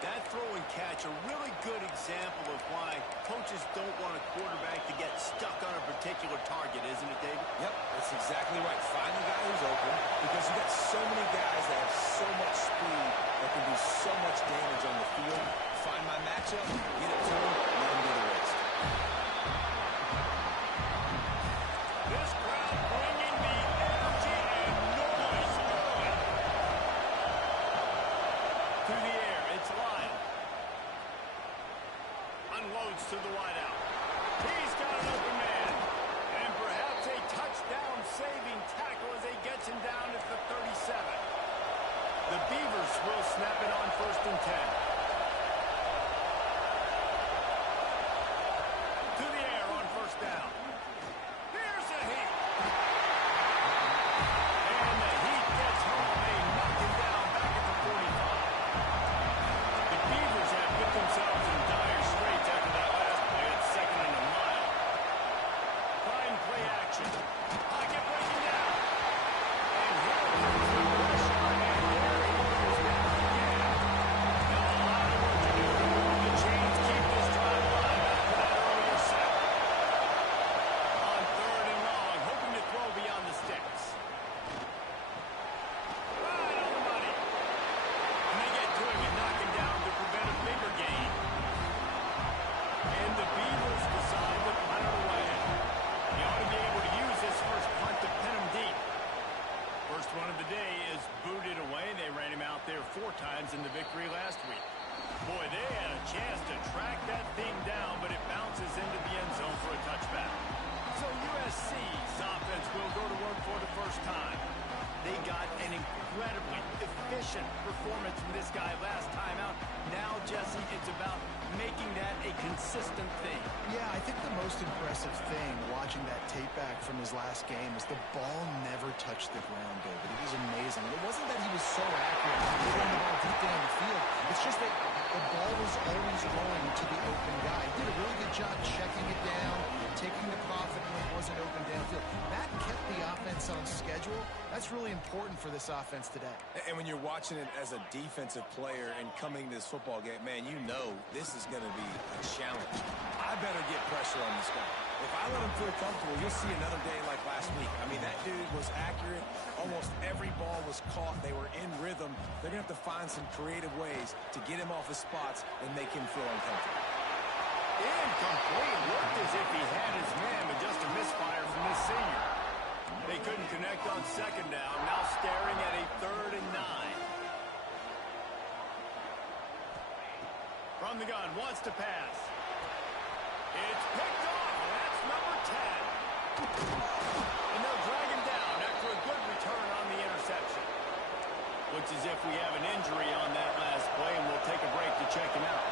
That throw and catch, a really good example of why coaches don't want a quarterback to get stuck on a particular target, isn't it, David? Yep, that's exactly right. Find the guy who's open because you've got so many guys that have so much speed that can do so much damage on the field. Find my matchup, get it to him, let him do the rest. This crowd bringing the energy and noise early. Through the air, it's Lyon. Unloads to the wideout. He's got an open man. And perhaps a touchdown-saving tackle as he gets him down at the 37. The Beavers will snap it on 1st and 10. To the air on 1st down. Here's a heat. And the heat gets home. They knock him down back at the 45. The Beavers have put themselves in dire straits after that last play at 2nd and a mile. Prime play action. Pocket breaking down. And here comes the pressure. And there he goes down again. Now a lot of work to do. The Chains keep this drive alive after that earlier sack. On 3rd and long, hoping to throw beyond the sticks. Right on the money. And they get to him and knock him down to prevent a bigger gain. And the Beavers decide to punt it away. He ought to be able to use this first punt to pin him deep. First one of the day is booted away. They ran him out there 4 times in the victory last week. Boy, they had a chance to track that thing down, but it bounces into the end zone for a touchback. So USC's offense will go to work for the first time. They got an incredibly efficient performance from this guy last time out. Now, Jesse, it's about making that a consistent thing. Yeah, I think the most impressive thing watching that tape back from his last game is the ball never touched the ground, David. It was amazing. It wasn't that he was so accurate throwing the ball deep down the field. It's just that the ball was always going to the open guy. He did a really good job checking it down, taking the profit when it wasn't open downfield. That kept the offense on schedule. That's really important for this offense today. And when you're watching it as a defensive player and coming to this football game, man, you know this is going to be a challenge. I better get pressure on this guy. If I let him feel comfortable, you'll see another day like last week. I mean, that dude was accurate. Almost every ball was caught. They were in rhythm. They're going to have to find some creative ways to get him off his spots and make him feel uncomfortable. Incomplete. Worked as if he had his man, but just a misfire from this senior. They couldn't connect on 2nd down. Now staring at a 3rd and 9. From the gun, wants to pass. It's picked off, and that's number 10. And they'll drag him down after a good return on the interception. Looks as if we have an injury on that last play, and we'll take a break to check him out.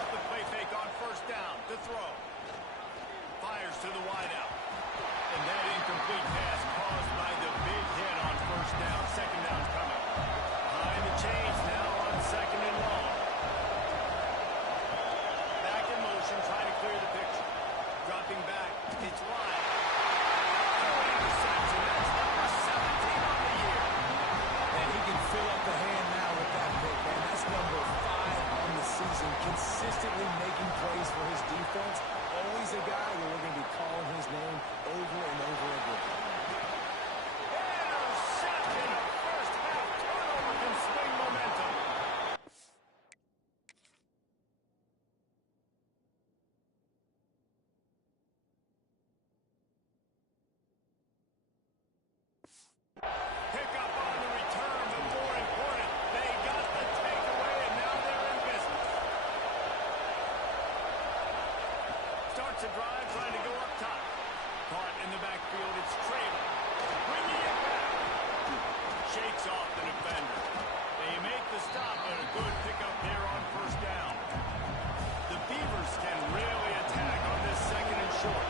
Off the play fake on 1st down to throw. Fires to the wideout. And that incomplete pass caused by the big hit on 1st down. 2nd down coming. Behind the chains now on 2nd and long. Back in motion, trying to clear the picture. Dropping back, it's Lyon. Throw interception, that's number 17 on the year. And he can fill up the hand now with that pick, man. That's number 5 on the season, consistently making plays for his defense. Always a guy where we're going to be calling his name over and over again. Interception! First half turnover can swing momentum. Pick up on the return, but more important, they got the takeaway, and now they're in business. Starts a drive, trying to go up top. Caught in the backfield, it's Traylor. Bringing it back. Shakes off the defender. They make the stop, but a good pickup there on 1st down. The Beavers can really attack on this 2nd and short.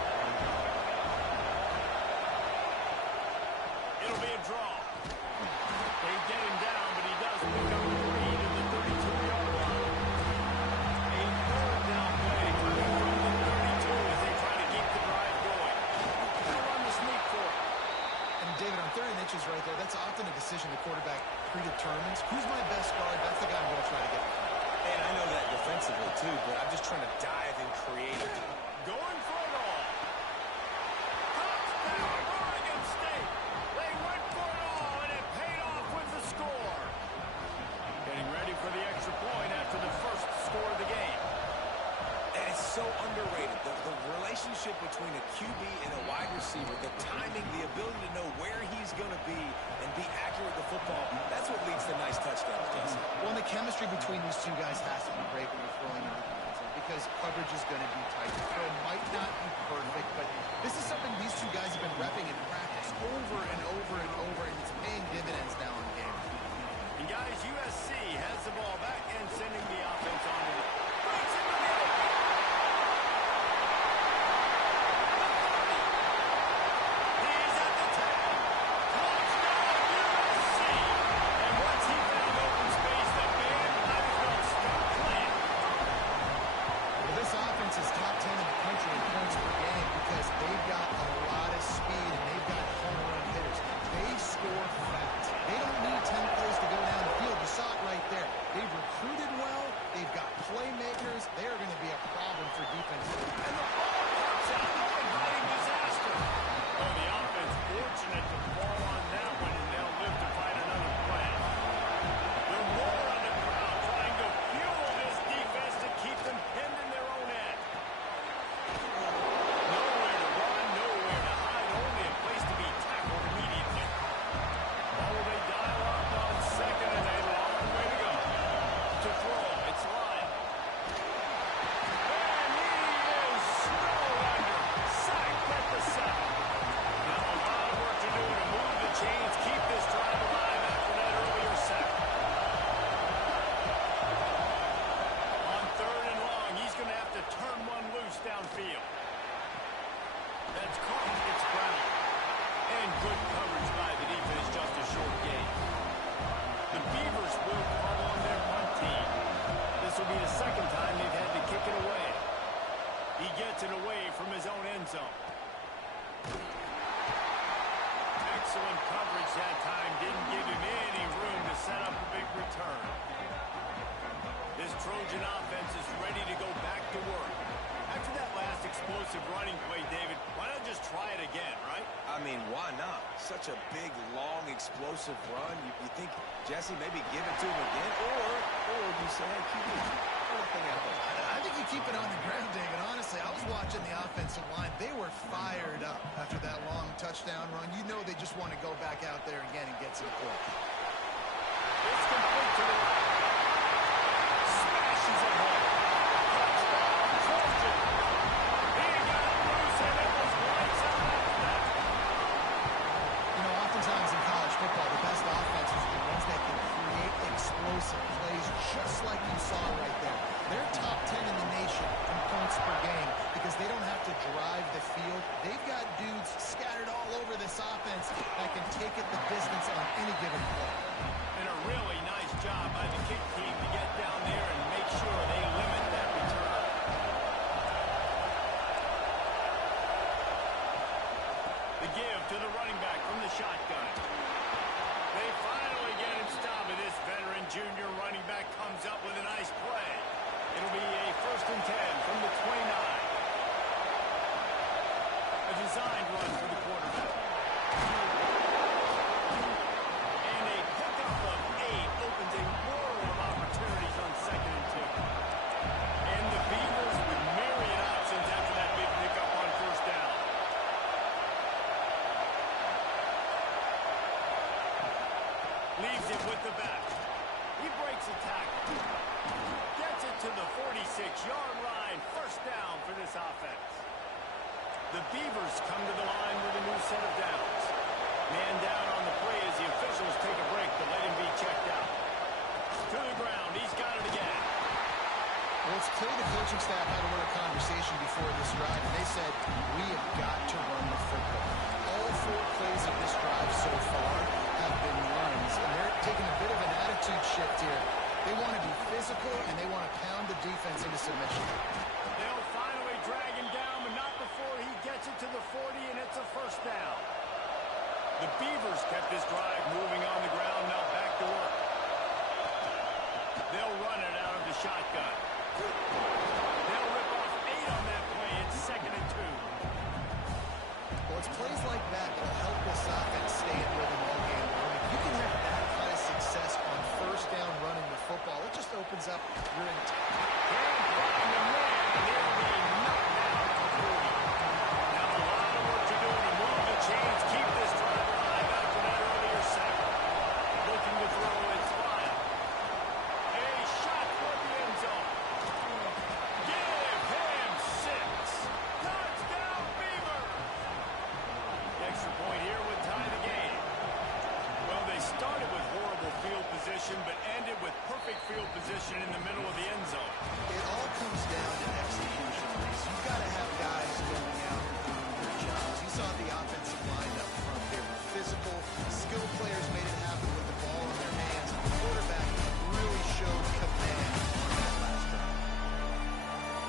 It'll be a draw. They get him down, but he does pick up 3 to the 32-yard line. A 3rd down play coming from the 32 as they try to keep the drive going. They'll run the sneak for it. And David, on 30 inches right there, that's often a decision the quarterback predetermines. Who's my best guard, defensively, too, but I'm just trying to dive and create. Going for it all. Touchdown, Oregon State. They went for it all, and it paid off with the score. Getting ready for the extra point after the first score of the game. And it's so underrated. The relationship between a QB and a wide receiver, the timing, the ability to know where he's going to be and be accurate with the football, that's what leads to nice touchdowns, Jesse. Well, and the chemistry between these two guys has to be great when you're throwing into the end zone because coverage is going to be tight. The throw might not be perfect, but this is something these two guys have been repping in practice over and over and over, and it's paying dividends now in the game. And guys, USC has the ball back and sending the offense on to the breaks into the open. He's at the 10. Touchdown, USC. And once he found open space, the band might as well start playing. Well, this offense is top 10 in the country in points per game because they've got a lot of speed and they've got home run hitters. They score fast. They don't need 10 plays to go down the field. You saw it right there. They've recruited well. They've got playmakers. They're going to be a problem for defense. And the ball pops out. No inviting disaster. Oh, the offense fortunate to fall on that one, and they'll live to fight another play. The roar of the crowd trying to fuel this defense to keep them pinned in their own end. Nowhere to run, nowhere to hide, only a place to be tackled immediately. Oh, they dial up on second, and a long way to go. To throw, it's Lyle. And he is snowed under. Sacked at the 7. Now a lot of work to do to move the chains, keep this drive alive after that earlier sack. On 3rd and long, he's going to have to turn one loose downfield. That's caught. It's Brown. And good coverage by the defense, just a short gain. The Beavers will call on their punt team. This will be the second time they've had to kick it away. He gets it away from his own end zone. Excellent coverage that time. Didn't give him any room to set up a big return. This Trojan offense is ready to go back to work. After that last explosive running play, David, why not just try it again, right? I mean, why not? Such a big, long, explosive run. You think, Jesse, maybe give it to him again? Or you say, hey, QB, throw that thing out there. I think you keep it on the ground, David. Honestly, I was watching the offensive line. They were fired up after that long touchdown run. You know they just want to go back out there again and get some points. It's complete to the right. Smashes it home. Touchdown, Trojan. He got it loose, and it was lights out after that. You know, oftentimes in college football, the best offenses are the ones that can create explosive plays just like you saw right there. They're top 10 in the nation in points per game because they don't have to drive the field. They've got dudes scattered all over this offense that can take it the distance on any given play. And a really nice job by the kick team to get down there and make sure they limit that return. The give to the running back from the shotgun. They finally get him stopped, but this veteran junior running back comes up with a nice play. It'll be a 1st and 10 from the 29. A designed run for the quarterback. And a pickup of 8 opens a world of opportunities on 2nd and 2. And the Beavers with myriad options after that big pickup on 1st down. Leaves it with the back. He breaks a tackle. Gets it to the 46-yard line. 1st down for this offense. The Beavers come to the line with a new set of downs. Man down on the play as the officials take a break to let him be checked out. To the ground. He's got it again. Well, it's clear the coaching staff had a little conversation before this drive, and they said, we have got to run the football. All 4 plays of this drive so far have been runs, and they're taking a bit of an attitude shift here. They want to be physical, and they want to pound the defense into submission. They'll finally drag him down, but not before he gets it to the 40, and it's a 1st down. The Beavers kept this drive moving on the ground, now back to work. They'll run it out of the shotgun. They'll rip off 8 on that play. It's 2nd and 2. Well, it's plays like that that'll help this offense stay in rhythm all game long. If you can have that kind of success on first down running the football, it just opens up your entire... Can't find the man, and they'll be knocked down at the 40. Now a lot of work to do to move the chains, keep this drive alive after that earlier sack. Looking to throw, it's Lyle. A shot toward the end zone. Give him 6. Touchdown, Beavers! The extra point here would tie the game. Well, they started with horrible field position, but ended with perfect field position in the middle of the end zone. It all comes down to execution, Reese. You've got to have guys going out and doing their jobs. You saw the offensive line up front. They were physical. Skilled players made it happen with the ball in their hands. The quarterback really showed command on that last drive.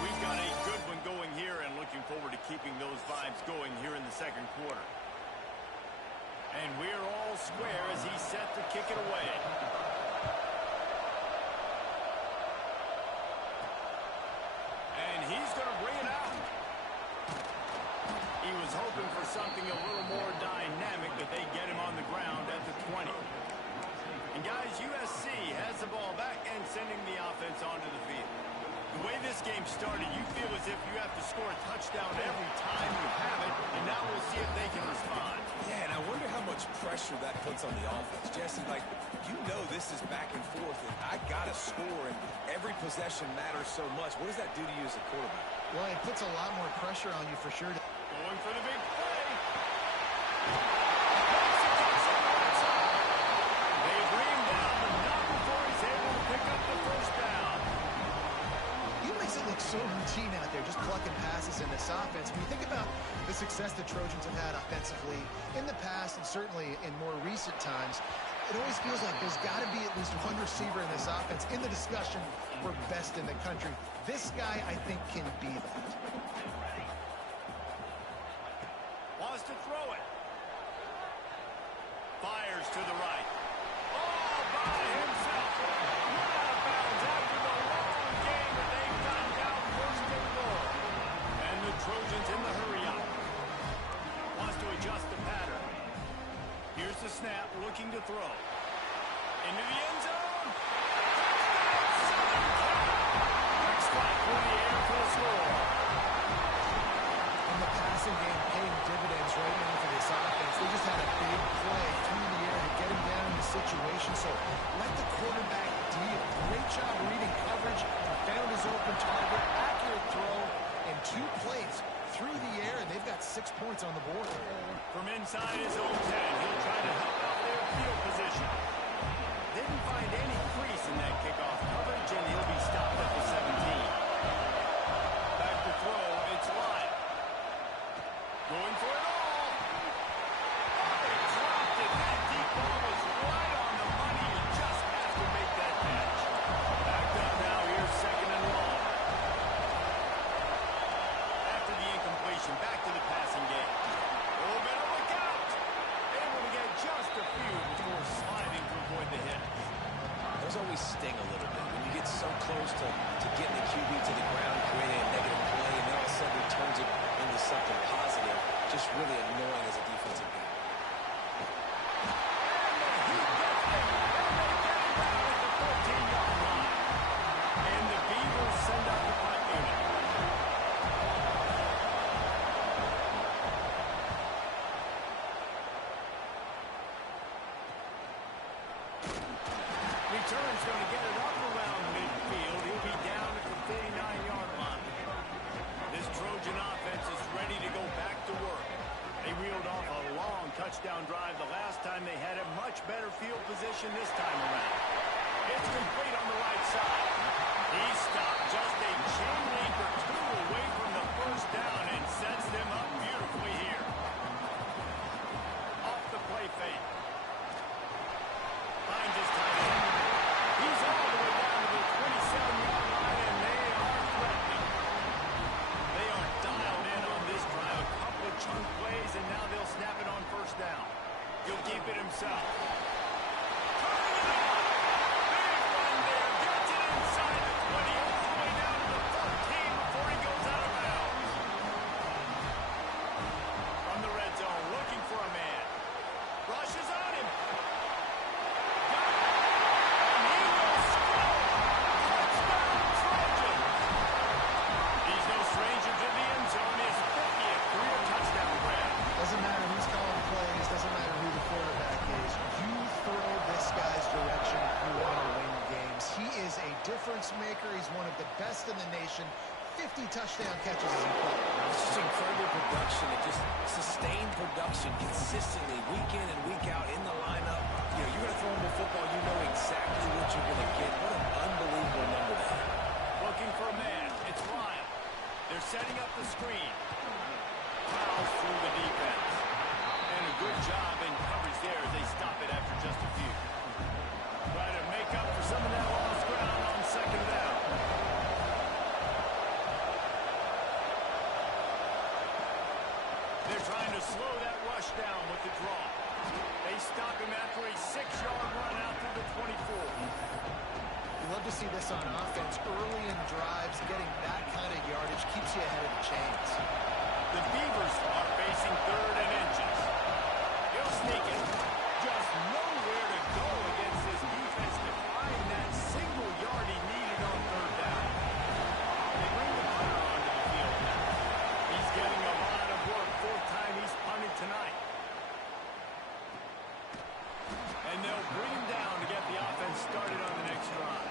We've got a good one going here and looking forward to keeping those vibes going here in the second quarter. And we're all square as he's set to kick it away. And he's going to bring it out. He was hoping for something a little more dynamic, but they get him on the ground at the 20. And guys, USC has the ball back and sending the offense onto the field. The way this game started, you feel as if you have to score a touchdown every time you have it, and now we'll see if they can respond. Yeah, and I wonder how much pressure that puts on the offense. Jesse, like, you know this is back and forth, and I got to score, and every possession matters so much. What does that do to you as a quarterback? Well, it puts a lot more pressure on you for sure. Going for the big play. They bring him down, but not before he's able to pick up the first down. He makes it look so routine out there, just plucking passes in this offense. When you think about the success the Trojans have had offensively in the past and certainly in more recent times, it always feels like there's got to be at least one receiver in this offense in the discussion for best in the country. This guy, I think, can be that. Wants to throw it. Fires to the right. All by himself. Not out of bounds after the long game that they've gotten down first and goal. And the Trojans in the hurry up. Wants to adjust the pattern. Here's the snap, looking to throw. Into the end zone. Quick spot for the air for the score. And the passing game paying dividends right now for this offense. They just had a big play through the air to get him down in the situation. So let the quarterback deal. Great job reading coverage. Found his open target. Accurate throw. And 2 plays through the air. And they've got 6 points on the board. From inside his own 10, he'll try to help out their field position. Didn't find any crease in that kickoff coverage, and he'll be stopped at the 17. Back to throw, it's Lyle. Going for it all. Oh, he dropped it. That deep ball was right on the money. He just has to make that catch. Backed up now, here's 2nd and long. After the incompletion, back to the passing game. Oh, better look out. Able to get just a few before sliding to avoid the hit. Those always sting a little bit when you get so close to getting the QB to the ground, creating a negative play, and then all of a sudden he turns it into something positive. Just really annoying as a defensive guy. He gets it. And they get him down at the 14-yard line. And the Beavers send out the punt unit. Return's going to get it up around midfield. He'll be down at the 49-yard line. This Trojan offense is ready to go back to work. They reeled off a long touchdown drive the last time. They had a much better field position this time around. It's complete on the right side. He stopped just a chain link or 2 away from the first down and sets them up beautifully here. Off the play fake. Finds his tight end. He's all the way down to the 27-yard line, and they are threatening. They are dialed in on this drive. A couple of chunk plays, and now they'll snap it on first down. He'll keep it himself. Turning it on. Big run there. Gets it inside the 20, all the way down to difference maker. He's one of the best in the nation. 50 touchdown catches is incredible. It's just incredible production and just sustained production consistently week in and week out in the lineup. You know, you're going to throw him the football, you know exactly what you're going to get. What an unbelievable number to hit. Looking for a man. It's Lyle. They're setting up the screen. Plows through the defense. And a good job in coverage there as they stop it after just a few. Trying to make up for some of that lost ground on second down. They're trying to slow that rush down with the draw. They stop him after a 6-yard run out to the 24. You love to see this on offense. Early in drives, getting that kind of yardage keeps you ahead of the chains. The Beavers are facing 3rd and inches. He'll sneak it. Just nowhere to go against this defense to find that single yard he needed on 3rd down. They bring the punter onto the field now. He's getting a lot of work. 4th time he's punted tonight. And they'll bring him down to get the offense started on the next drive.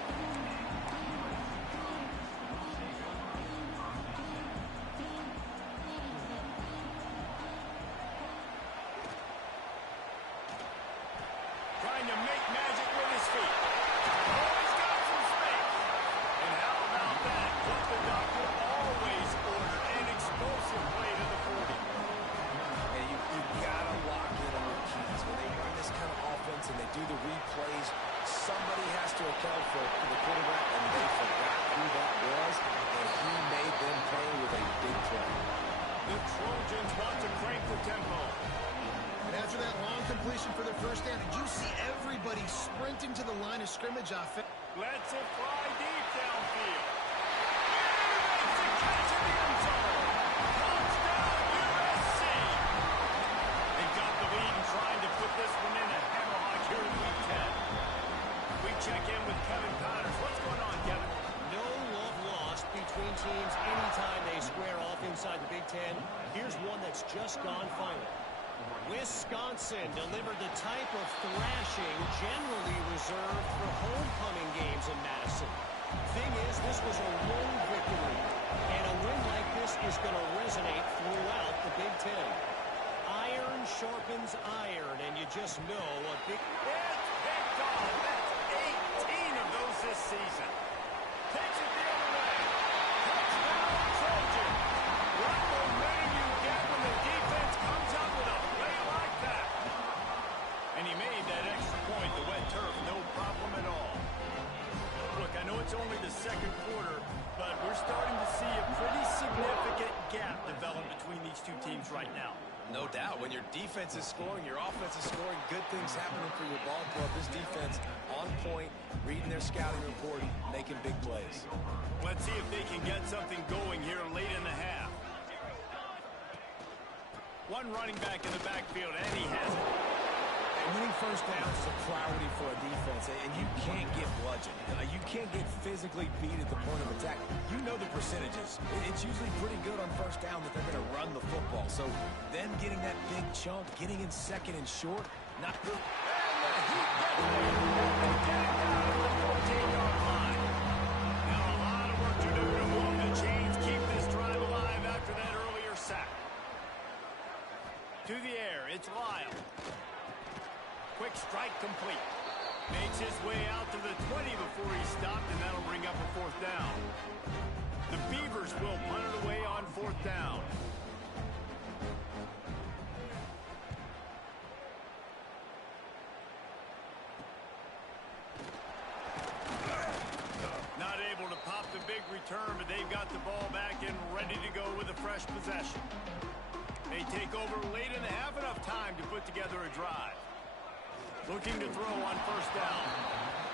Trying to make magic with his feet. Oh, he's got some space. And how about that? What the doctor always ordered. An explosive play to the 40. And you've got to lock in on your keys. When they run this kind of offense and they do the replays, somebody has to account for the quarterback, and they forgot who that was, and he made them play with a big play. The Trojans want to crank the tempo. And after that long completion for their first down, did you see everybody sprinting to the line of scrimmage offense? Lets it fly deep downfield. He makes the catch in the end zone. Touchdown, USC. They've got the lead and trying to put this one in a hammerlock here in Week 10. We check in with Kevin Connors. What's going on, Kevin? No love lost between teams anytime they square off inside the Big Ten. Here's one that's just gone final. Wisconsin delivered the type of thrashing generally reserved for homecoming games in Madison. Thing is, this was a lone victory, and a win like this is going to resonate throughout the Big Ten. Iron sharpens iron, and you just know a big... It's picked off. That's 18 of those this season. Takes it the other way. Touchdown, Trojan. What momentum you get when the defense comes up with a play like that. And he made that extra point, the wet turf, no problem at all. Look, I know it's only the second quarter, but we're starting to see a pretty significant gap develop between these two teams right now. No doubt. When your defense is scoring, your offense is scoring, good things happening for your ball club. This defense on point, reading their scouting report, making big plays. Let's see if they can get something going here late in the half. One running back in the backfield, and he has it. And winning first downs is a priority for a defense, and you can't get bludgeoned. You can't get physically beat at the point of attack. You know the percentages. It's usually pretty good on first down that they're going to run the football. So them getting that big chunk, getting in second and short, not good. And the Heat get there. They get it down at the 14-yard line. Now a lot of work to do to move the chains, keep this drive alive after that earlier sack. To the air, it's Lyle. Quick strike complete. Makes his way out to the 20 before he stopped, and that'll bring up a 4th down. The Beavers will punt it away on 4th down. Not able to pop the big return, but they've got the ball back and ready to go with a fresh possession. They take over late in the half, enough time to put together a drive. Looking to throw on first down.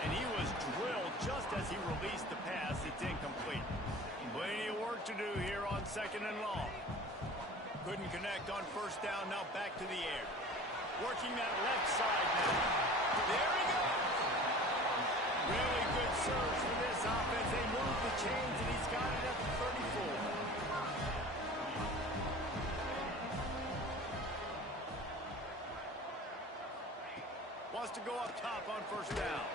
And he was drilled just as he released the pass. It's incomplete. Plenty of work to do here on 2nd and long. Couldn't connect on first down. Now back to the air. Working that left side now. There he goes. Really good surge for this offense. They move the chains, and he's got it at the 34. Wants to go up top on first down.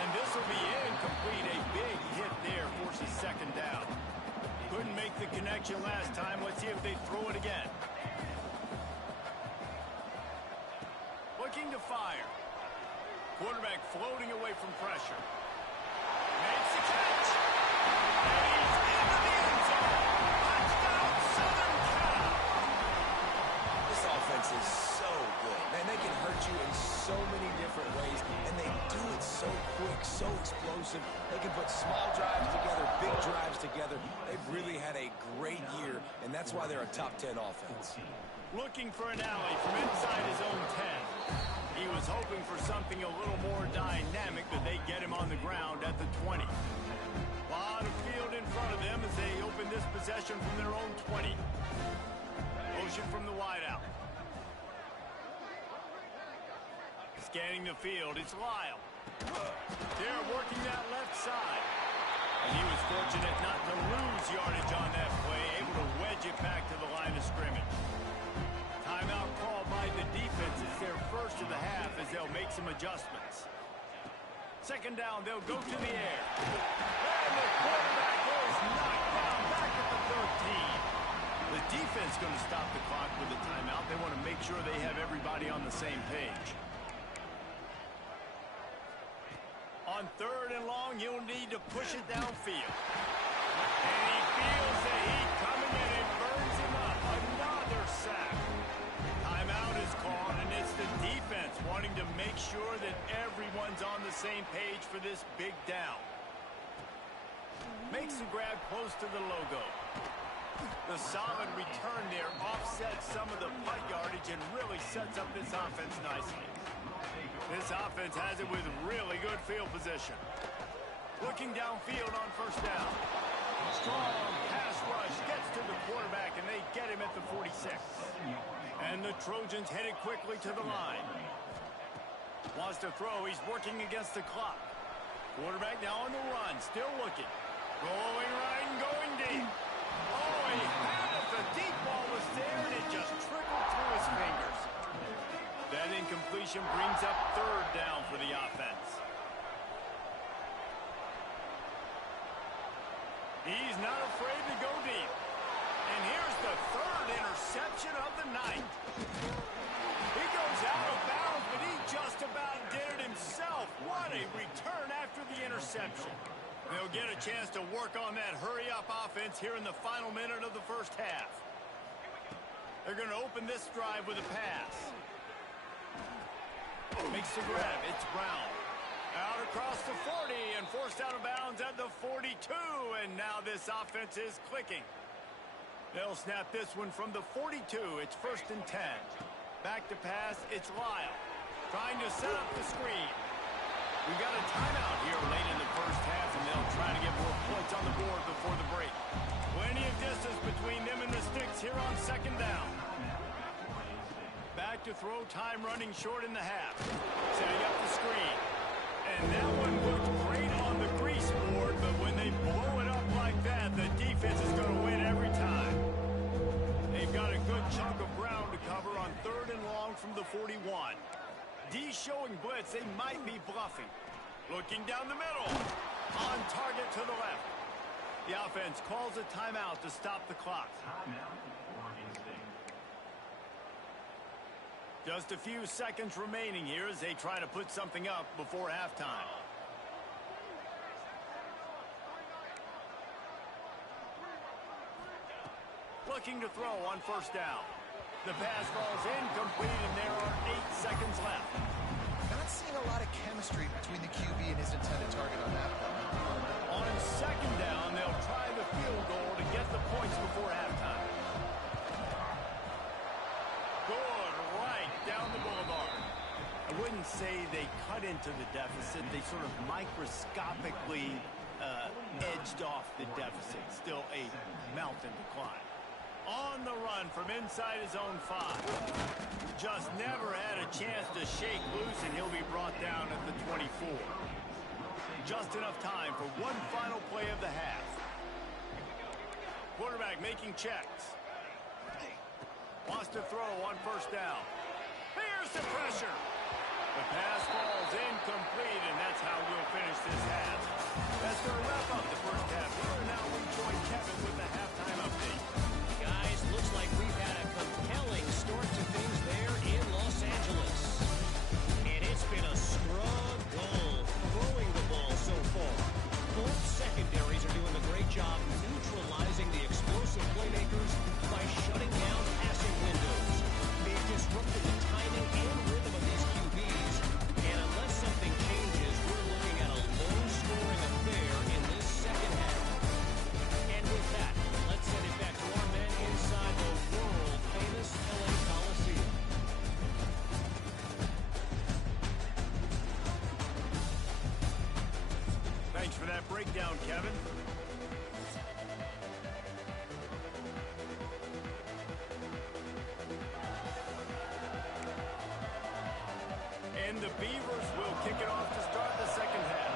And this will be incomplete. A big hit there forces second down. Couldn't make the connection last time. Let's see if they throw it again. Looking to fire. Quarterback floating away from pressure. Makes the catch. And he's into the end zone. Touchdown, Southern Cal. This offense is so good. Man, they can hurt you in so many different ways, and they do it so quick, so explosive. They can put small drives together, big drives together. They've really had a great year, and that's why they're a top 10 offense. Looking for an alley from inside his own 10. He was hoping for something a little more dynamic, but they get him on the ground at the 20. Lot of field in front of them as they open this possession from their own 20. Motion from the wideout. Scanning the field, it's Lyle. They're working that left side. And he was fortunate not to lose yardage on that play, able to wedge it back to the line of scrimmage. Timeout called by the defense. It's their first of the half as they'll make some adjustments. Second down, they'll go to the air. And the quarterback is knocked down back at the 13. The defense going to stop the clock with a timeout. They want to make sure they have everybody on the same page. On third and long, you'll need to push it downfield. And he feels the heat coming and it burns him up. Another sack. Timeout is called, and it's the defense wanting to make sure that everyone's on the same page for this big down. Makes the grab close to the logo. The solid return there offsets some of the punt yardage and really sets up this offense nicely. This offense has it with really good field position. Looking downfield on first down. Strong pass rush gets to the quarterback, and they get him at the 46. And the Trojans headed quickly to the line. Wants to throw. He's working against the clock. Quarterback now on the run. Still looking. Going right and going deep. Oh, he had it. The deep ball was there, and it just trickled through his fingers. That incompletion brings up third down for the offense. He's not afraid to go deep. And here's the third interception of the night. He goes out of bounds, but he just about did it himself. What a return after the interception. They'll get a chance to work on that hurry-up offense here in the final minute of the first half. They're going to open this drive with a pass. Makes the grab. It's Brown. Out across the 40 and forced out of bounds at the 42. And now this offense is clicking. They'll snap this one from the 42. It's 1st and 10. Back to pass. It's Lyle. Trying to set up the screen. We've got a timeout here late in the first half, and they'll try to get more points on the board before the break. Plenty of distance between them and the sticks here on second down. Back to throw, time running short in the half. Setting up the screen. And that one looked great on the grease board, but when they blow it up like that, the defense is going to win every time. They've got a good chunk of ground to cover on third and long from the 41. D showing blitz, they might be bluffing. Looking down the middle. On target to the left. The offense calls a timeout to stop the clock. Just a few seconds remaining here as they try to put something up before halftime. Looking to throw on first down. The pass falls incomplete, and there are 8 seconds left. Not seeing a lot of chemistry between the QB and his intended target on that play. On second down, they'll try the field goal to get the points before halftime. Good right down the boulevard. I wouldn't say they cut into the deficit. They sort of microscopically edged off the deficit. Still a mountain to climb. On the run from inside his own 5. Just never had a chance to shake loose, and he'll be brought down at the 24. Just enough time for one final play of the half. Quarterback making checks. Wants to throw on first down. Here's the pressure. The pass falls incomplete, and that's how we'll finish this half. That's going to wrap up the first half here. Now we join Kevin with the halftime update. Guys, looks like we've had a compelling start to things there in Los Angeles. And it's been a struggle throwing the ball so far. Both secondaries are doing a great job neutralizing the explosive playmakers by shutting down passing windows. They've disrupted the timing and rhythm of these QBs, and unless something changes, we're looking at a low-scoring affair in this second half. And with that, let's send it back to our men inside the world-famous LA Coliseum. Thanks for that breakdown, Kevin. And the Beavers will kick it off to start the second half.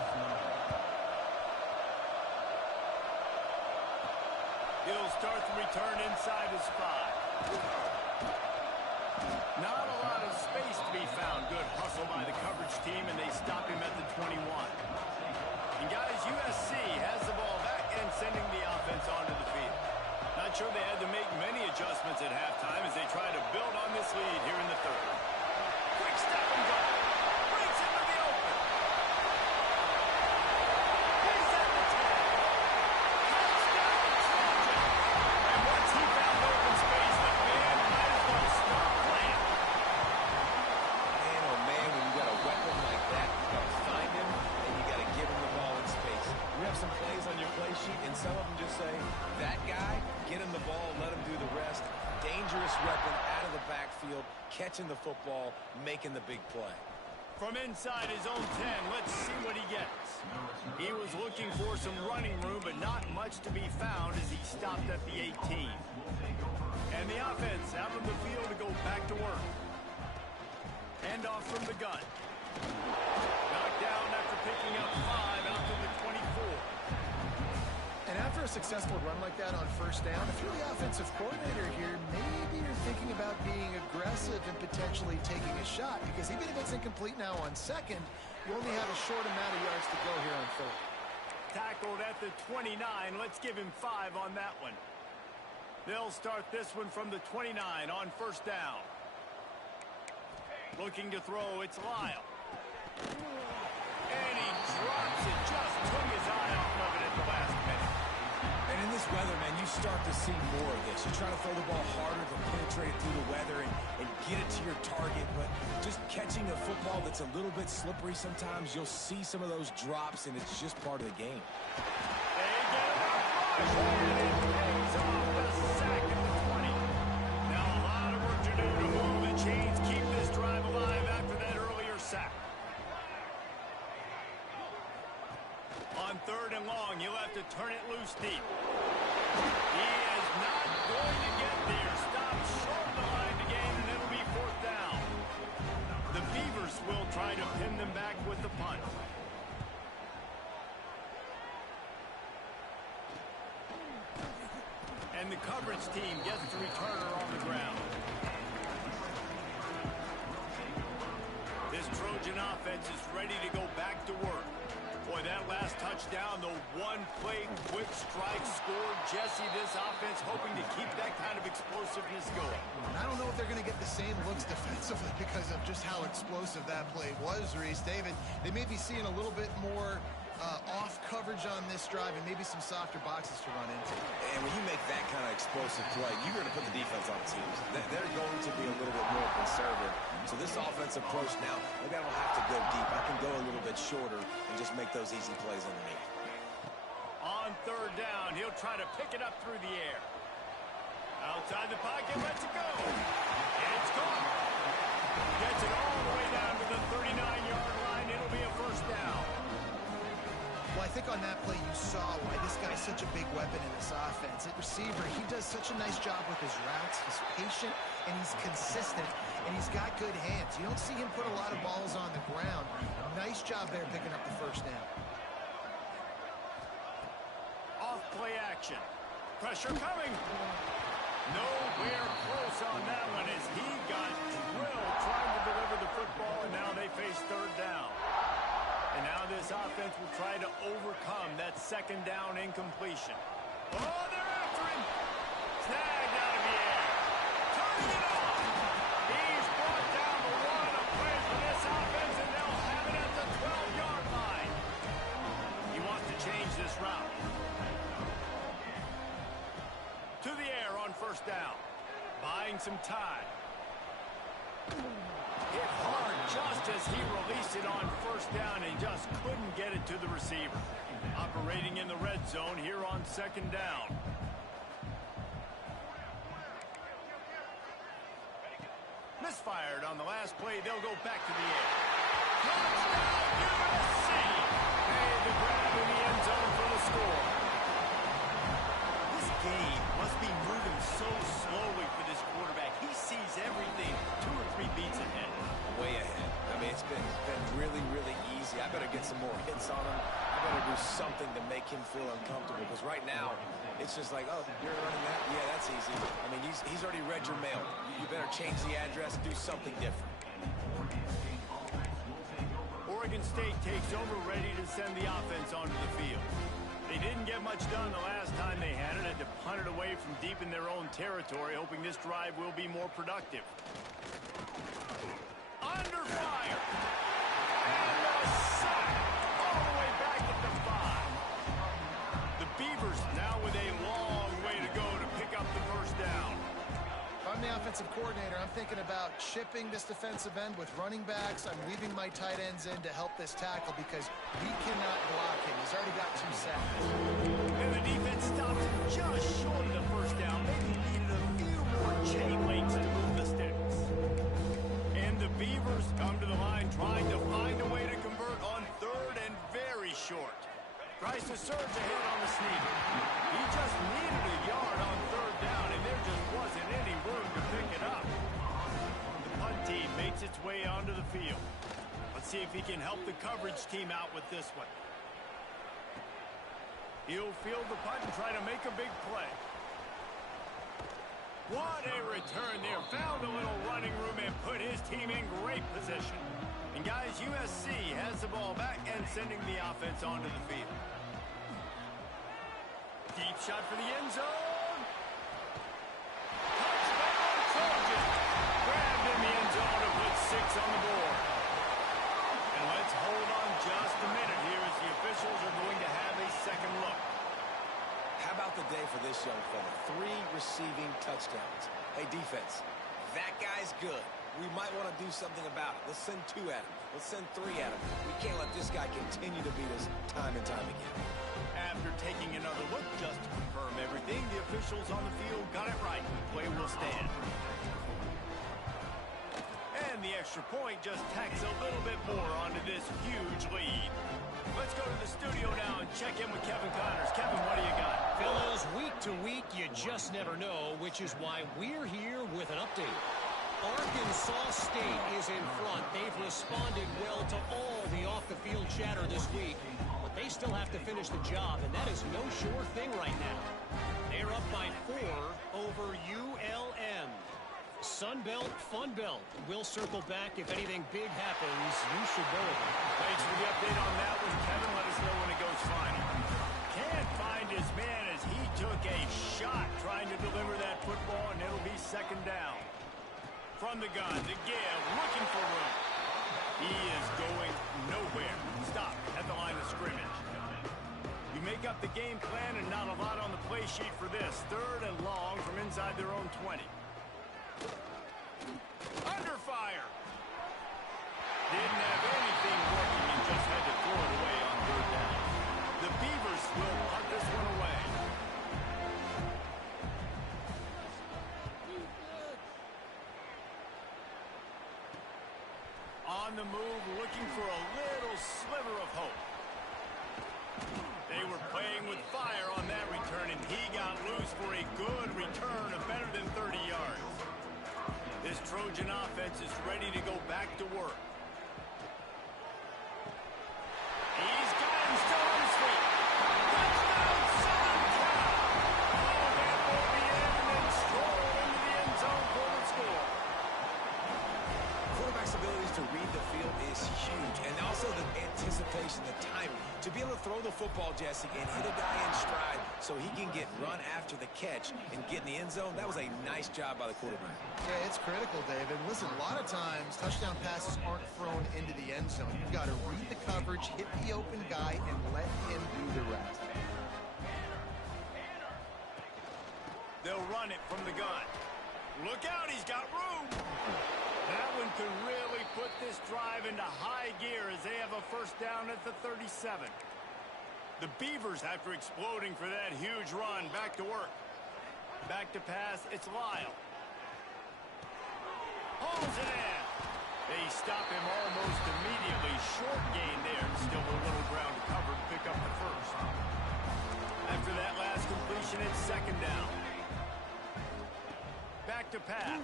He'll start the return inside his 5. Not a lot of space to be found. Good hustle by the coverage team, and they stop him at the 21. And guys, USC has the ball back and sending the offense onto the field. Not sure they had to make many adjustments at halftime as they try to build on this lead here in the third. Quick step and go. Breaks into the open. He's at the 10. Touchdown, Trojan. And once he found open space, the man might as well stop playing. Man, oh man, when you got a weapon like that, you got to find him and you got to give him the ball in space. You have some plays on your play sheet, and some of them just say, that guy, get him the ball, let him do the rest. Dangerous weapon out of the backfield, catching the football, making the big play. From inside his own 10, let's see what he gets. He was looking for some running room, but not much to be found as he stopped at the 18. And the offense out on the field to go back to work. Hand off from the gun. Knocked down after picking up 5 out to the 24. And after a successful run like that on first down, if you're the offensive coordinator here, maybe you're thinking about being aggressive and potentially taking a shot, because even if it's incomplete now on second, you only have a short amount of yards to go here on third. Tackled at the 29. Let's give him 5 on that one. They'll start this one from the 29 on first down. Looking to throw, it's Lyle. And he drops it, just took his eye off of it at the last minute. And in this weather, man, you start to see more of this. You try to throw the ball harder to penetrate it through the weather and get it to your target, but just catching a football that's a little bit slippery sometimes, you'll see some of those drops, and it's just part of the game. They get it up, rush, and it pays off the sack at the 20. Now a lot of work to do to move the chains, keep this drive alive after that earlier sack. On third and long, he'll have to turn it loose deep. He is not going to get there. Stopped short of the line to gain, and it'll be fourth down. The Beavers will try to pin them back with the punt. And the coverage team gets the returner on the ground. This Trojan offense is ready to go back to work. Boy, that last touchdown, the one-play quick strike score. Jesse, this offense hoping to keep that kind of explosiveness going. I don't know if they're going to get the same looks defensively because of just how explosive that play was, Reese. David, they may be seeing a little bit more off coverage on this drive and maybe some softer boxes to run into. And when you make that kind of explosive play, you're going to put the defense on its heels. They're going to be a little bit more conservative. So this offensive approach now, maybe I don't have to go deep. I can go a little bit shorter and just make those easy plays underneath. On third down, he'll try to pick it up through the air. Outside the pocket, lets it go. And it's gone. Gets it all the way down to the 39-yard line. It'll be a first down. Well, I think on that play you saw why this guy's such a big weapon in this offense. At receiver, he does such a nice job with his routes. He's patient, and he's consistent, and he's got good hands. You don't see him put a lot of balls on the ground. Nice job there picking up the first down. Off play action. Pressure coming. Nowhere close on that one as he got drilled trying to deliver the football, and now they face third down. And now this offense will try to overcome that second down incompletion. Oh, they're after him. Snagged out of the air. Turning it on. He's brought down the one of play for this offense, and they'll have it at the 12-yard line. He wants to change this route. To the air on first down. Buying some time. Hit hard just as he released it on first down and just couldn't get it to the receiver. Operating in the red zone here on second down. Misfired on the last play. They'll go back to the air. Touchdown, USC! Made the grab in the end zone for the score. This game must be moving so slowly for this quarterback. He sees everything 2 or 3 beats ahead. Way ahead. I mean, it's been really, really easy. I better get some more hits on him. I better do something to make him feel uncomfortable, because right now, it's just like, oh, you're running that? Yeah, that's easy. I mean, he's already read your mail. You better change the address, do something different. Oregon State takes over, ready to send the offense onto the field. They didn't get much done the last time they had it. Had to punt it away from deep in their own territory, hoping this drive will be more productive. Under fire. And a sack all the way back at the 5. The Beavers now with a long way to go to pick up the first down. If I'm the offensive coordinator, I'm thinking about chipping this defensive end with running backs. I'm leaving my tight ends in to help this tackle because we cannot block him. He's already got 2 sacks. And the defense stops him just short of the first down. Maybe needed a few more chain links to move the sticks. And the Beavers come to the line trying to find a way to convert on third and very short. Tries to surge ahead on the sneak. He just needed a yard on third down, and there just wasn't any room to pick it up. The punt team makes its way onto the field. Let's see if he can help the coverage team out with this one. He'll field the punt and try to make a big play. What a return there. Found a little running room and put his team in great position. And guys, USC has the ball back and sending the offense onto the field. Deep shot for the end zone. Touchdown, Trojans. Grabbed in the end zone to put 6 on the board. And let's hold on just a minute here as the officials are going to have a second look. How about the day for this young fella? 3 receiving touchdowns. Hey, defense, that guy's good. We might want to do something about it. Let's send 2 at him. Let's send 3 at him. We can't let this guy continue to beat us time and time again. After taking another look just to confirm everything, the officials on the field got it right. Play will stand. And the extra point just tacks a little bit more onto this huge lead. Let's go to the studio now and check in with Kevin Connors. Kevin, what do you got? Fellas, week to week, you just never know, which is why we're here with an update. Arkansas State is in front. They've responded well to all the off-the-field chatter this week, but they still have to finish the job, and that is no sure thing right now. They're up by 4 over ULM. Sunbelt, Funbelt. We'll circle back if anything big happens. You should know it. Thanks for the update on that one, Kevin. Let us know when it goes final. Can't find his man as he took a shot trying to deliver that football, and it'll be second down. From the gun, to give, looking for room. He is going nowhere. Stop at the line of scrimmage. You make up the game plan and not a lot on the play sheet for this. Third and long from inside their own 20. Under fire. Didn't have anything working and just had to throw it away on third down. The Beavers will punt this one away. On the move, looking for a little sliver of hope. They were playing with fire on that return, and he got loose for a good return of better than 30 yards. This Trojan offense is ready to go back to work. He's got him still on his feet. Touchdown, Southern Cal! Oh, that will be in and Stroll football, Jesse, and hit a guy in stride so he can get run after the catch and get in the end zone. That was a nice job by the quarterback. Yeah, it's critical, David. Listen, a lot of times touchdown passes aren't thrown into the end zone. You've got to read the coverage, hit the open guy, and let him do the rest. They'll run it from the gun. Look out, he's got room. That one could really put this drive into high gear as they have a first down at the 37. The Beavers, after exploding for that huge run, back to work. Back to pass, it's Lyle. Hauls it in. They stop him almost immediately. Short gain there. Still a little ground to cover to pick up the first. After that last completion, it's second down. Back to pass.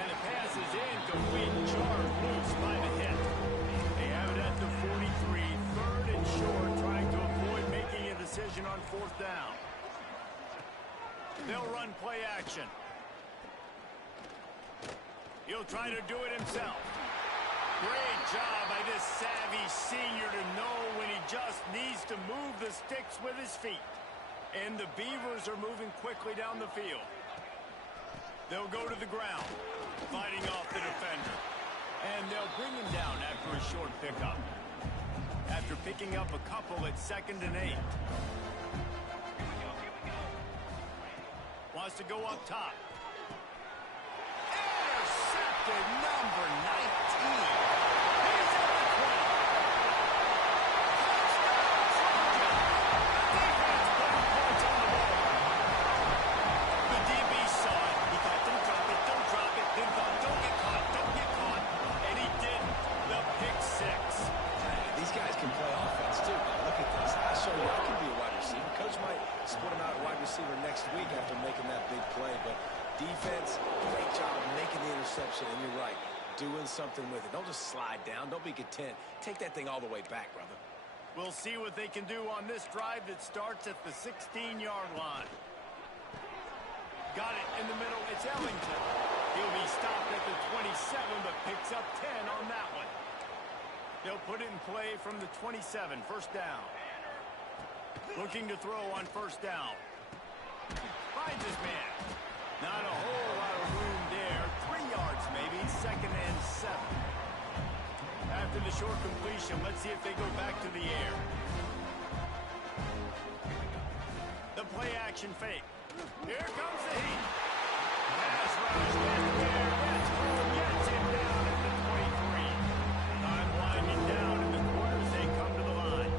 And the pass is incomplete. Charged loose by the hit. They have it at the 43. Third and short, trying to avoid making a decision on fourth down. They'll run play action. He'll try to do it himself. Great job by this savvy senior to know when he just needs to move the sticks with his feet. And the Beavers are moving quickly down the field. They'll go to the ground, fighting off the defender. And they'll bring him down after a short pickup. After picking up a couple at 2nd and 8. Wants to go up top. Intercepted, number 19. He's at the 20. The DB saw it. He thought, don't drop it, don't drop it. Then thought, don't get caught, don't get caught. And he didn't. The pick six. These guys can play offense, too. Look at this. I show you I can be a wide receiver. Coach might split him out at wide receiver next week after making that big play. But defense, great job making the interception. And you're right, doing something with it. Don't just slide down. Don't be content. Take that thing all the way back, brother. We'll see what they can do on this drive that starts at the 16-yard line. Got it in the middle. It's Ellington. He'll be stopped at the 27, but picks up 10 on that one. They'll put it in play from the 27, first down. Looking to throw on first down. Finds his man. Not a whole lot of room there. 3 yards maybe, 2nd and 7. After the short completion, let's see if they go back to the air. The play action fake. Here comes the heat. Pass rush back there. That's Cole gets him down at the 23. Time winding down in the corners. They come to the line.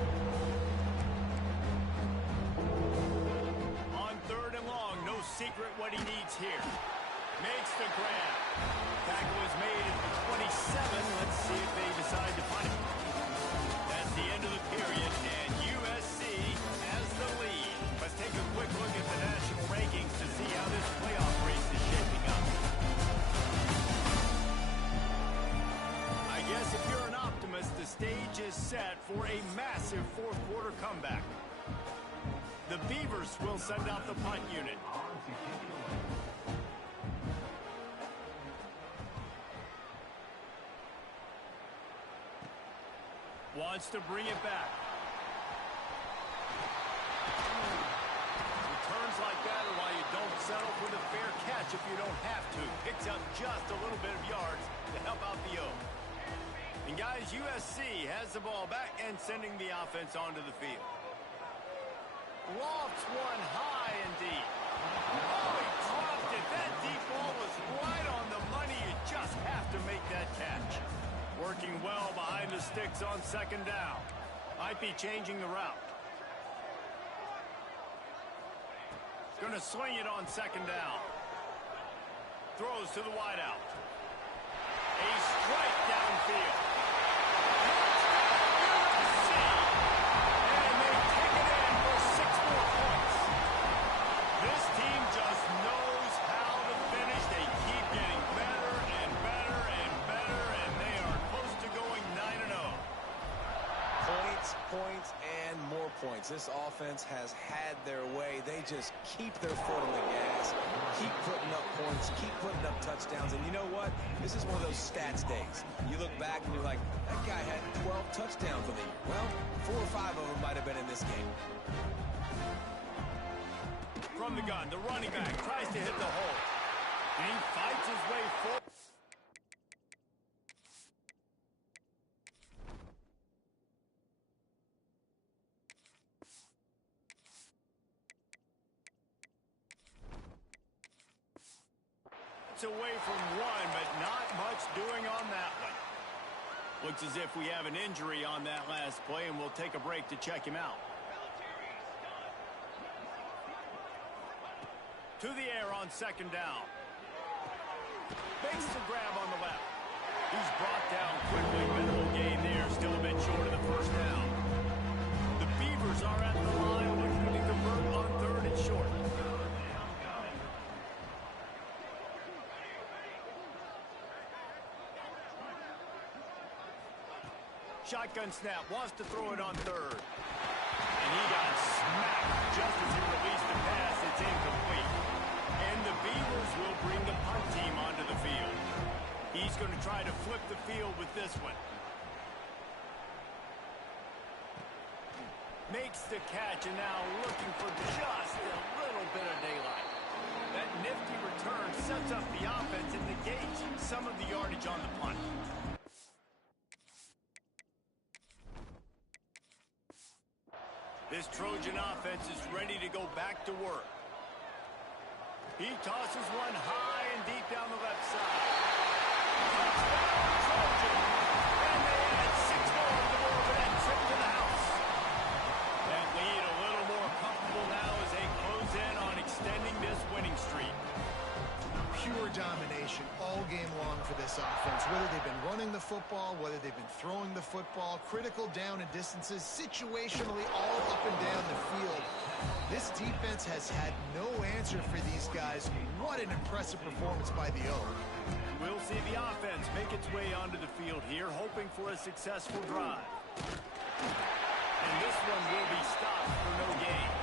On 3rd and long, no secret what he needs here. Makes the grab. Tackle is made at the 27. Let's see if they decide to punt it. That's the end of the period, and USC has the lead. Let's take a quick look at the national rankings to see how this playoff race is shaping up. I guess if you're an optimist, the stage is set for a massive fourth-quarter comeback. The Beavers will send out the punt unit. Wants to bring it back. Returns like that are why you don't settle for the fair catch if you don't have to. Picks up just a little bit of yards to help out the O. And guys, USC has the ball back and sending the offense onto the field. Lofts one high and deep. Oh, he dropped it. That deep ball was right on the money. You just have to make that catch. Working well behind the sticks on 2nd down. Might be changing the route. Going to swing it on 2nd down. Throws to the wideout. A strike downfield. And they take it in for 6 more points. This team just knows how to finish. They keep getting better and better and better, and they are close to going 9-0. Points, and more points. This offense has had their way. They just keep their foot on the gas, keep putting up points, keep putting up touchdowns. And you know what? This is one of those stats days. You look back and you're like, that guy had 12 touchdowns for the year. Well, 4 or 5 of them might have been in this game. From the gun, the running back tries to hit the hole. And he fights his way forward. Away from one, but not much doing on that one. Looks as if we have an injury on that last play, and we'll take a break to check him out. To the air on second down. Makes the grab on the left. He's brought down quickly. Minimal gain there, still a bit short of the first down. The Beavers are at the line, looking to convert on third and short. Shotgun snap, wants to throw it on third. And he got smacked just as he released the pass. It's incomplete. And the Beavers will bring the punt team onto the field. He's going to try to flip the field with this one. Makes the catch, and now looking for just a little bit of daylight. That nifty return sets up the offense and negates some of the yardage on the punt. This Trojan offense is ready to go back to work. He tosses one high and deep down the left side. Touchdown, Trojan! And they add 6 more on the board for that trip to the house. That lead a little more comfortable now as they close in on extending this winning streak. Pure domination all game long for this offense. Whether they've been running the football, whether they've been throwing the football, critical down and distances, situationally all up and down the field. This defense has had no answer for these guys. What an impressive performance by the O. We'll see the offense make its way onto the field here, hoping for a successful drive. And this one will be stopped for no gain.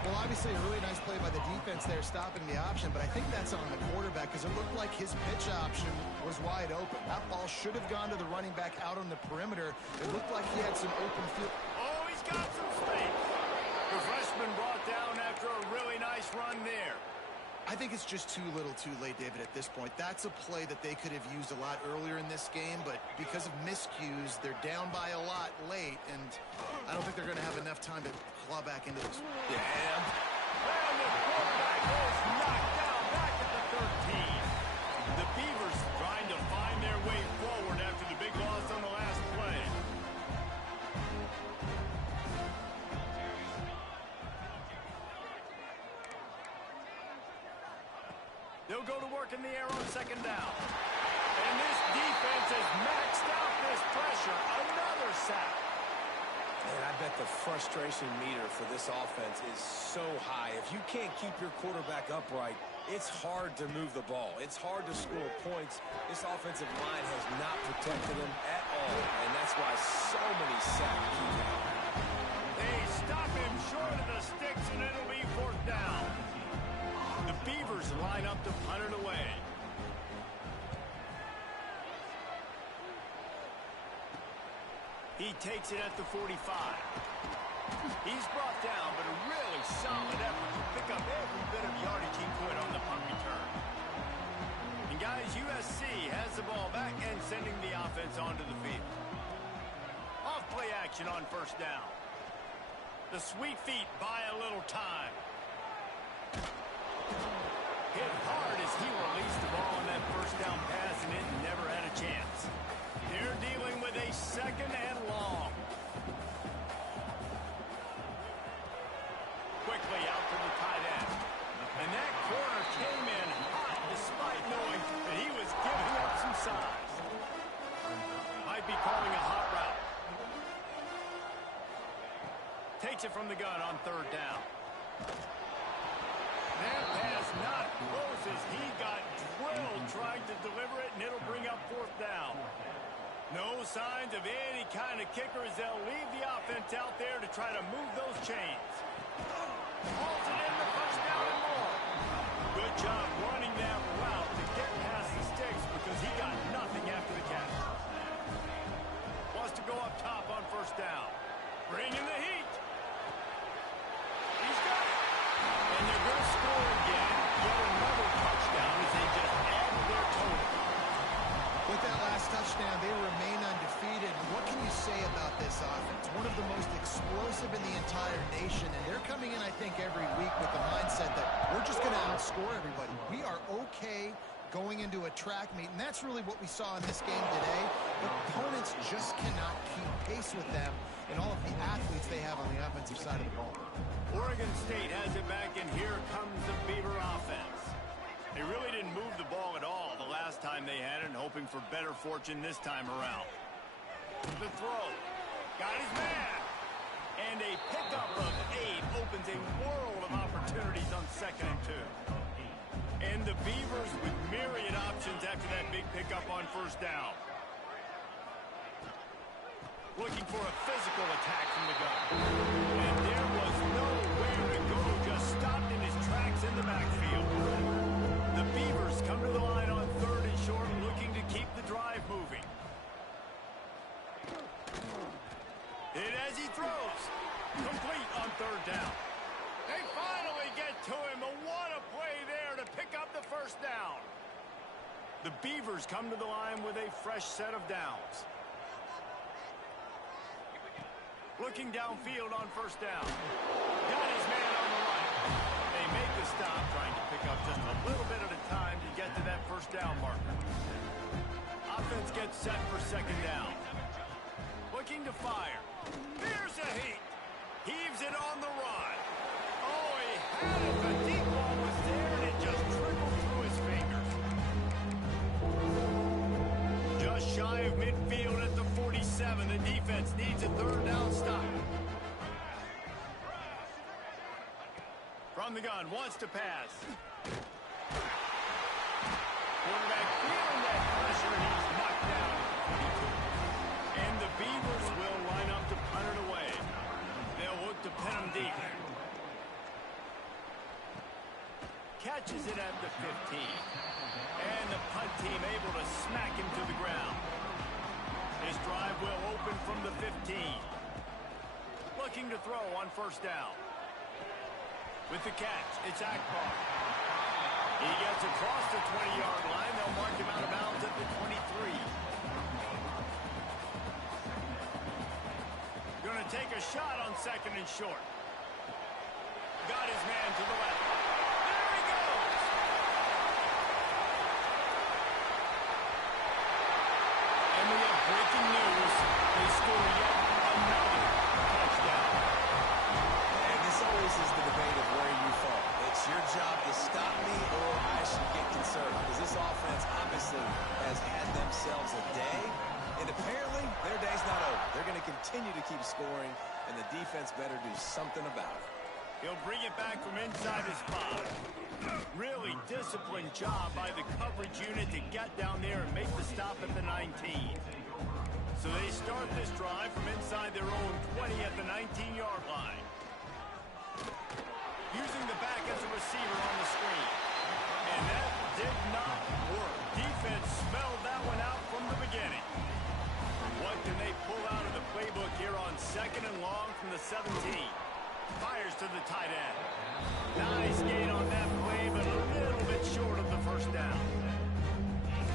Well, obviously a really nice play by the defense there stopping the option, but I think that's on the quarterback because it looked like his pitch option was wide open. That ball should have gone to the running back out on the perimeter. It looked like he had some open field. Oh, he's got some space. The freshman brought down after a really nice run there. I think it's just too little too late, David, at this point. That's a play that they could have used a lot earlier in this game, but because of miscues, they're down by a lot late, and I don't think they're going to have enough time to claw back into this. Yeah. And the quarterback is knocked down back at the 13. The Beavers trying to find their way forward after the big loss on the last play. They'll go to work in the air on second down. And this defense has maxed out this pressure. Another sack. And I bet the frustration meter for this offense is so high. If you can't keep your quarterback upright, it's hard to move the ball. It's hard to score points. This offensive line has not protected him at all, and that's why so many sacks keep happening. They stop him short of the sticks, and it'll be fourth down. The Beavers line up to punt it away. He takes it at the 45. He's brought down, but a really solid effort to pick up every bit of yardage he could on the punt return. And guys, USC has the ball back and sending the offense onto the field. Off play action on first down. The sweet feet buy a little time. Hit hard as he released the ball on that first down pass, and it never had a chance. They're dealing with a second and long. Quickly out to the tight end. And that corner came in hot despite knowing that he was giving up some size. Might be calling a hot route. Takes it from the gun on third down. That pass not close as he got drilled trying to deliver it, and it'll bring up fourth down. No signs of any kind of kicker as they'll leave the offense out there to try to move those chains. Pulls it in the first down and more. Good job running that route to get past the sticks because he got nothing after the catch. Wants to go up top on first down. Bring in the heat. He's got it. And they're going to score again. Yet another touchdown as they just add to their total. With that last touchdown, they remain undefeated. What can you say about this offense? One of the most explosive in the entire nation, and they're coming in, I think, every week with the mindset that we're just going to outscore everybody. We are okay going into a track meet, and that's really what we saw in this game today. But opponents just cannot keep pace with them and all of the athletes they have on the offensive side of the ball. Oregon State has it back, and here comes the Beaver offense. They really didn't move the ball at all the last time they had it, and hoping for better fortune this time around. The throw. Got his man. And a pickup of 8 opens a world of opportunities on 2nd and 2. And the Beavers with myriad options after that big pickup on first down. Looking for a physical attack from the gun. And there was nowhere to go. Just stopped in his tracks in the backfield. The Beavers come to the line on 3rd and short, looking to keep the drive moving. And as he throws, complete on 3rd down. They finally get to him, but what a play there to pick up the first down. The Beavers come to the line with a fresh set of downs. Looking downfield on first down. Got his man on the right. They make the stop, trying to pick up just a little bit at a time to get to that first down marker. Offense gets set for 2nd down. Looking to fire. There's a heat. Heaves it on the run. Oh, he had it. The deep ball was there, and it just trickled through his fingers. Just shy of midfield at the 47. The defense needs a 3rd down stop. From the gun, wants to pass. Quarterback feeling that pressure, and he's knocked down. And the Beavers will line up to punt it away. They'll look to pin him deep. Catches it at the 15. And the punt team able to smack him to the ground. His drive will open from the 15. Looking to throw on first down. With the catch, it's Akbar. He gets across the 20-yard line. They'll mark him out of bounds at the 23. Going to take a shot on 2nd and short. Got his man to the left. There he goes! And we have breaking news. They score yet another touchdown. And this always is the debate of where you fall. It's your job to stop me or I should get concerned. Because this offense obviously has had themselves a day. And apparently, their day's not over. They're going to continue to keep scoring, and the defense better do something about it. He'll bring it back from inside his spot. Really disciplined job by the coverage unit to get down there and make the stop at the 19. So they start this drive from inside their own 20 at the 19-yard line. Using the back as a receiver on the screen. And that did not work. Defense smelled that one out from the beginning. What can they pull out of the playbook here on 2nd and long from the 17? Fires to the tight end. Nice gain on that play, but a little bit short of the first down.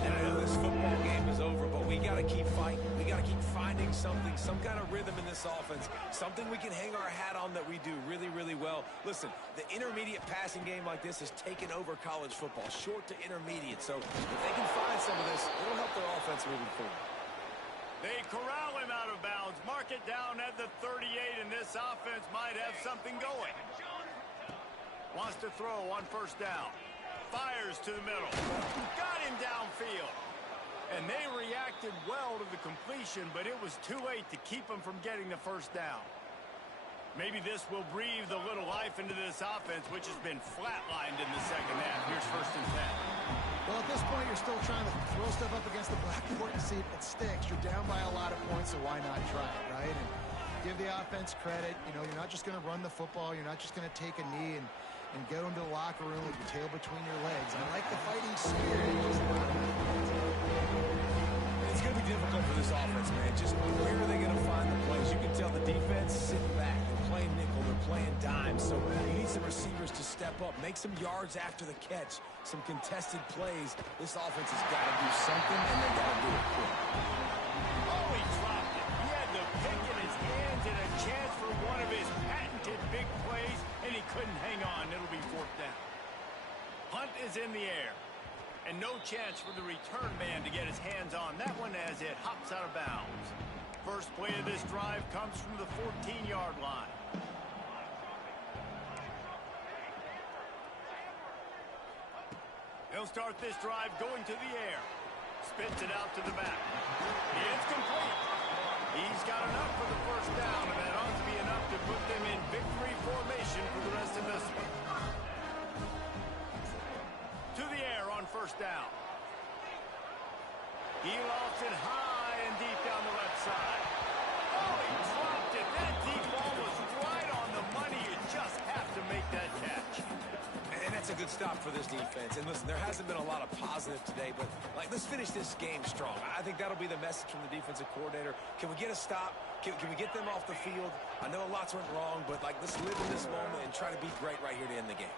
And I know this football game is over, but we got to keep fighting. We got to keep finding something, some kind of rhythm in this offense, something we can hang our hat on that we do really, really well. Listen, the intermediate passing game like this has taken over college football, short to intermediate. So if they can find some of this, it'll help their offense moving forward. They corral him out of bounds, mark it down at the 38, and this offense might have something going. Wants to throw on first down. Fires to the middle. Got him downfield. And they reacted well to the completion, but it was too late to keep him from getting the first down. Maybe this will breathe a little life into this offense, which has been flatlined in the second half. Here's 1st and 10. Well, at this point, you're still trying to throw stuff up against the blackboard and see if it sticks. You're down by a lot of points, so why not try it, right? And give the offense credit. You know, you're not just going to run the football. You're not just going to take a knee and go into the locker room with your tail between your legs. I like the fighting spirit. It's going to be difficult for this offense, man. Just where are they going to find the plays? You can tell the defense sitting back. They're playing nickel. They're playing dime. So you need some receivers to step up, make some yards after the catch, some contested plays. This offense has got to do something, and they got to do it quick. Oh, he dropped it. He had the pick in his hands and a chance for one of his patented big plays, and he couldn't hang on. It'll be fourth down. Punt is in the air. And no chance for the return man to get his hands on that one as it hops out of bounds. First play of this drive comes from the 14-yard line. He'll start this drive going to the air. Spits it out to the back. It's complete. He's got enough for the first down, and that ought to be enough to put them in victory formation for the rest of this one. To the air on first down. He lofts it high and deep down the left side. Oh, he dropped it. That deep ball was right on the money. You just have to make that catch. And that's a good stop for this defense. And listen, there hasn't been a lot of positive today, but let's finish this game strong. I think that'll be the message from the defensive coordinator. Can we get a stop? Can we get them off the field? I know lots went wrong, but let's live in this moment and try to be great right here to end the game.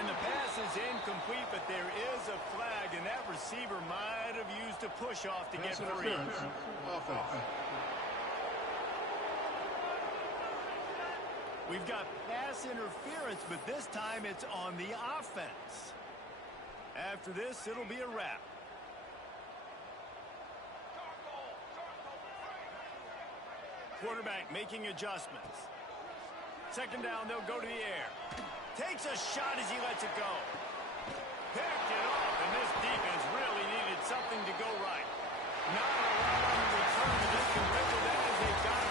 And the pass is incomplete, but there is a flag, and that receiver might have used a push-off to get free. We've got pass interference, but this time it's on the offense. After this, it'll be a wrap. Quarterback making adjustments. Second down, they'll go to the air. Takes a shot as he lets it go. Picked it off, and this defense really needed something to go right. Not a lot on the return, but this can render that as a guy